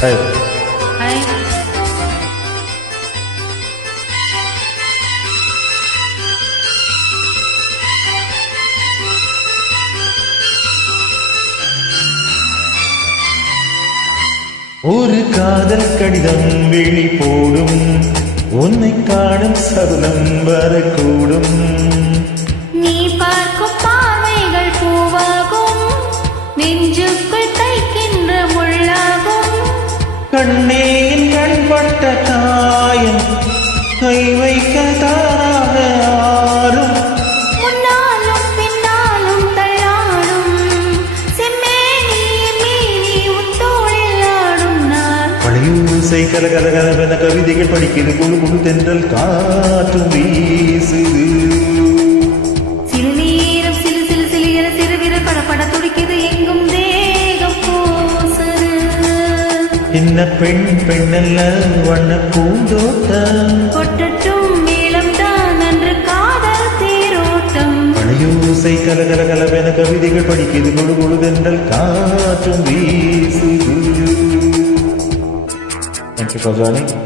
Hi. Hi. ஒரு காதல் கடிதம் வெளி போடும், உன்னை காணும் சபலம் வரக்கூடும். நீ பார்க்கும் பார்வைகள் பூவாகும், நெஞ்சுக்குள் தைக்கின்ற முள்ளாகும். கண்ணேன் கண்பட்ட காயம் கை வைக்க தானாக ஆறும். முன்னாலும் பின்னாலும் தள்ளாடும், செம்மேனி மீனி உன் தோளில் ஆடும் நாள். பழையூசை கலகலகலவென கவிதைகள் படிக்கிறது, குழு குழு தென்றல் காற்றும் வீசுது. சிறு நேரம் சிறு சிறு சிலிகிற சிறுவிர படப்பட துடிக்குது, எங்கும் தேகம் பூசுது. என்ன பெண் பெண்ணல்ல வண்ண பூந்தோட்டம், கொட்டட்டும் மேளம் தான் அன்று காதல் தேரோட்டம். பழையூசை கலகலகலவென கவிதைகள் படிக்கிறது, குழு குழு தென்றல் காற்றும் வீசுது. Thank you for joining.